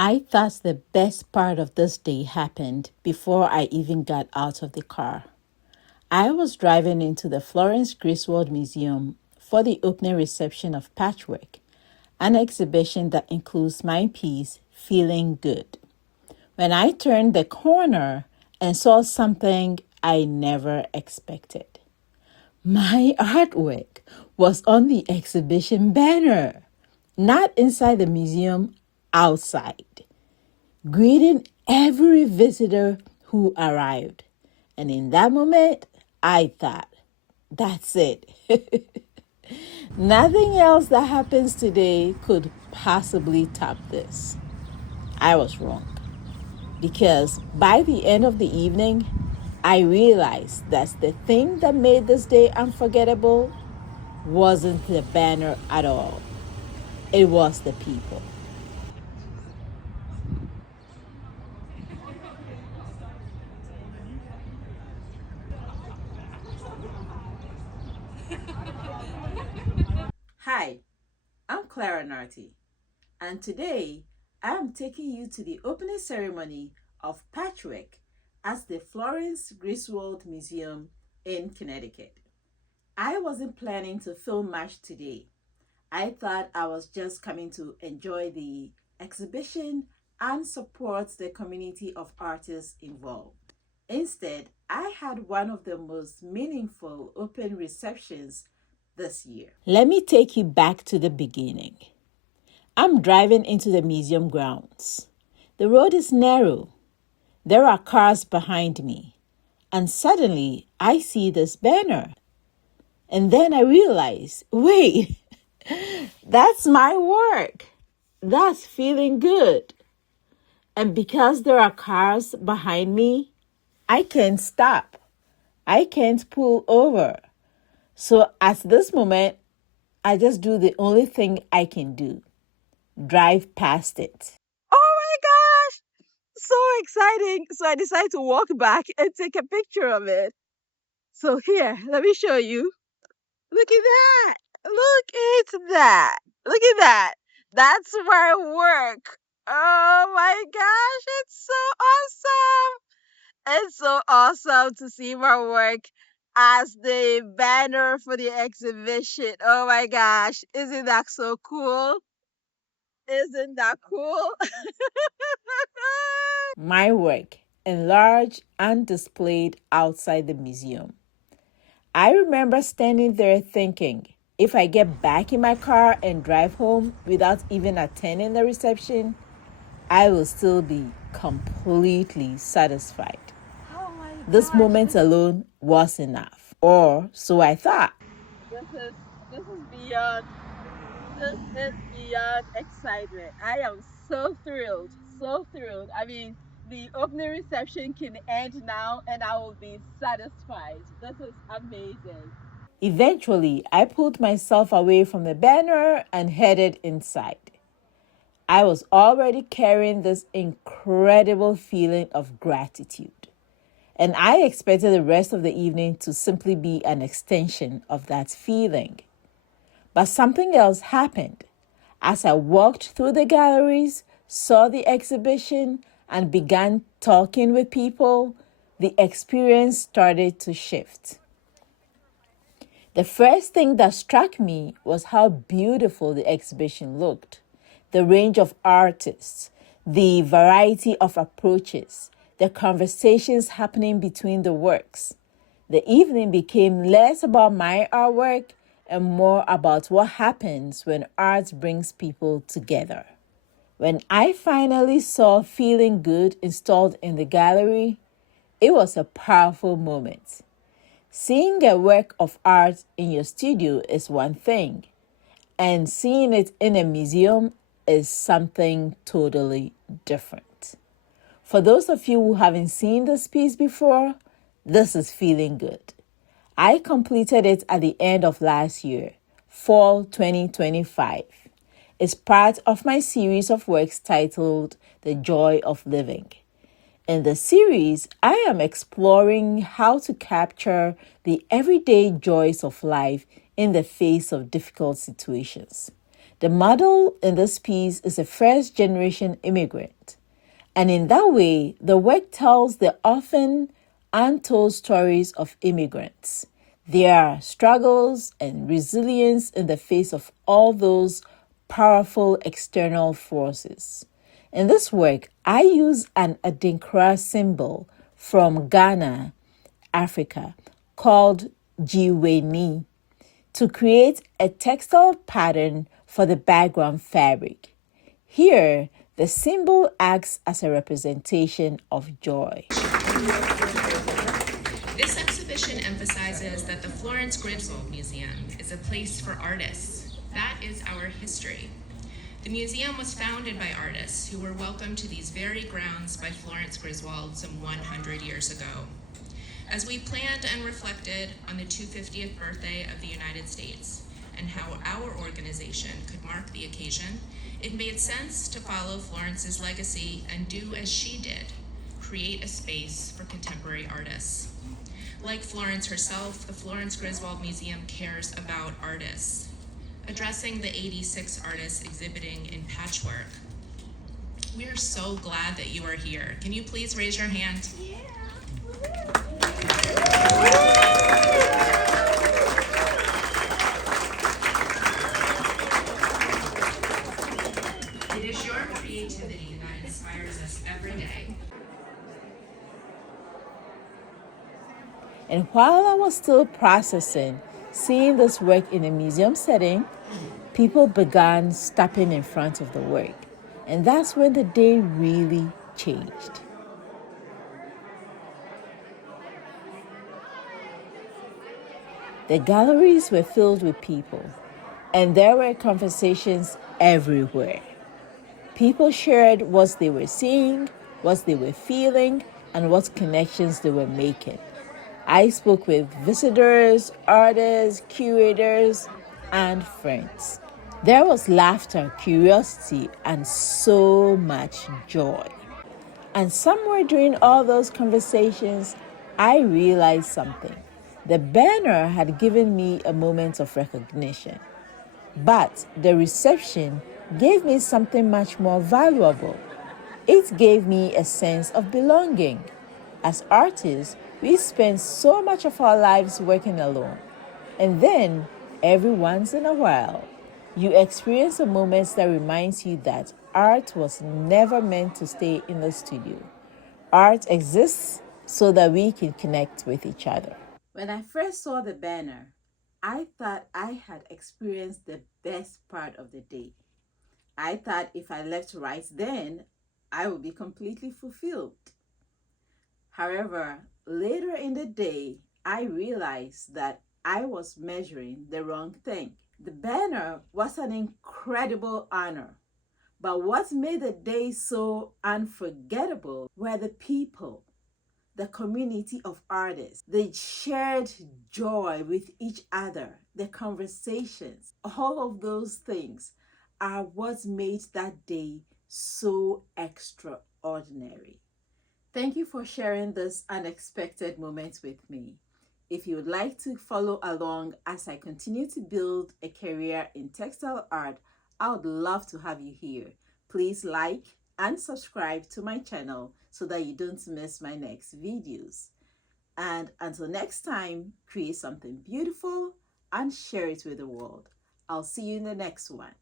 I thought the best part of this day happened before I even got out of the car. I was driving into the Florence Griswold Museum for the opening reception of Patchwork, an exhibition that includes my piece, Feeling Good. When I turned the corner and saw something I never expected. My artwork was on the exhibition banner, not inside the museum, outside, greeting every visitor who arrived. And in that moment, I thought, that's it. Nothing else that happens today could possibly top this. I was wrong. Because by the end of the evening, I realized that the thing that made this day unforgettable wasn't the banner at all. It was the people. Hi, I'm Clara Nartey, and today I am taking you to the opening ceremony of Patchwork at the Florence Griswold Museum in Connecticut. I wasn't planning to film much today. I thought I was just coming to enjoy the exhibition and support the community of artists involved. Instead, I had one of the most meaningful open receptions this year. Let me take you back to the beginning. I'm driving into the museum grounds. The road is narrow. There are cars behind me. And suddenly, I see this banner. And then I realize, wait, that's my work. That's Feeling Good. And because there are cars behind me, I can't stop. I can't pull over. So at this moment, I just do the only thing I can do. Drive past it. Oh my gosh! So exciting. So I decided to walk back and take a picture of it. So here, let me show you. Look at that. Look at that. Look at that. That's my work. Oh my gosh, it's so awesome. It's so awesome to see my work as the banner for the exhibition. Oh my gosh, isn't that so cool? Isn't that cool? My work, enlarged and displayed outside the museum. I remember standing there thinking, if I get back in my car and drive home without even attending the reception, I will still be completely satisfied. Oh my This gosh, moment alone was enough, or so I thought. this is this is beyond this is beyond excitement. I am so thrilled, so thrilled. I mean, the opening reception can end now and I will be satisfied. This is amazing. Eventually, I pulled myself away from the banner and headed inside. I was already carrying this incredible feeling of gratitude. And I expected the rest of the evening to simply be an extension of that feeling. But something else happened. As I walked through the galleries, saw the exhibition, and began talking with people, the experience started to shift. The first thing that struck me was how beautiful the exhibition looked. The range of artists, the variety of approaches, the conversations happening between the works. The evening became less about my artwork and more about what happens when art brings people together. When I finally saw Feeling Good installed in the gallery, it was a powerful moment. Seeing a work of art in your studio is one thing, and seeing it in a museum is something totally different. For those of you who haven't seen this piece before, this is Feeling Good. I completed it at the end of last year, fall 2025. It's part of my series of works titled The Joy of Living. In the series, I am exploring how to capture the everyday joys of life in the face of difficult situations. The model in this piece is a first-generation immigrant. And in that way, the work tells the often untold stories of immigrants, their struggles and resilience in the face of all those powerful external forces. In this work, I use an Adinkra symbol from Ghana, Africa, called Jiweni, to create a textile pattern for the background fabric. Here, the symbol acts as a representation of joy. This exhibition emphasizes that the Florence Griswold Museum is a place for artists. That is our history. The museum was founded by artists who were welcomed to these very grounds by Florence Griswold some 100 years ago. As we planned and reflected on the 250th birthday of the United States and how our organization could mark the occasion, it made sense to follow Florence's legacy and do as she did, create a space for contemporary artists. Like Florence herself, the Florence Griswold Museum cares about artists, addressing the 86 artists exhibiting in Patchwork. We are so glad that you are here. Can you please raise your hand? It is your creativity that inspires us every day. And while I was still processing seeing this work in a museum setting, people began stopping in front of the work. And that's when the day really changed. The galleries were filled with people, and there were conversations everywhere. People shared what they were seeing, what they were feeling, and what connections they were making. I spoke with visitors, artists, curators, and friends. There was laughter, curiosity, and so much joy. And somewhere during all those conversations, I realized something. The banner had given me a moment of recognition, but the reception gave me something much more valuable. It gave me a sense of belonging. As artists, we spend so much of our lives working alone. And then, every once in a while, you experience a moment that reminds you that art was never meant to stay in the studio. Art exists so that we can connect with each other. When I first saw the banner, I thought I had experienced the best part of the day. I thought if I left right then, I would be completely fulfilled. However, later in the day, I realized that I was measuring the wrong thing. The banner was an incredible honor, but what made the day so unforgettable were the people, the community of artists. They shared joy with each other, the conversations, all of those things are what made that day so extraordinary. Thank you for sharing this unexpected moment with me. If you would like to follow along as I continue to build a career in textile art, I would love to have you here. Please like and subscribe to my channel so that you don't miss my next videos. And until next time, create something beautiful and share it with the world. I'll see you in the next one.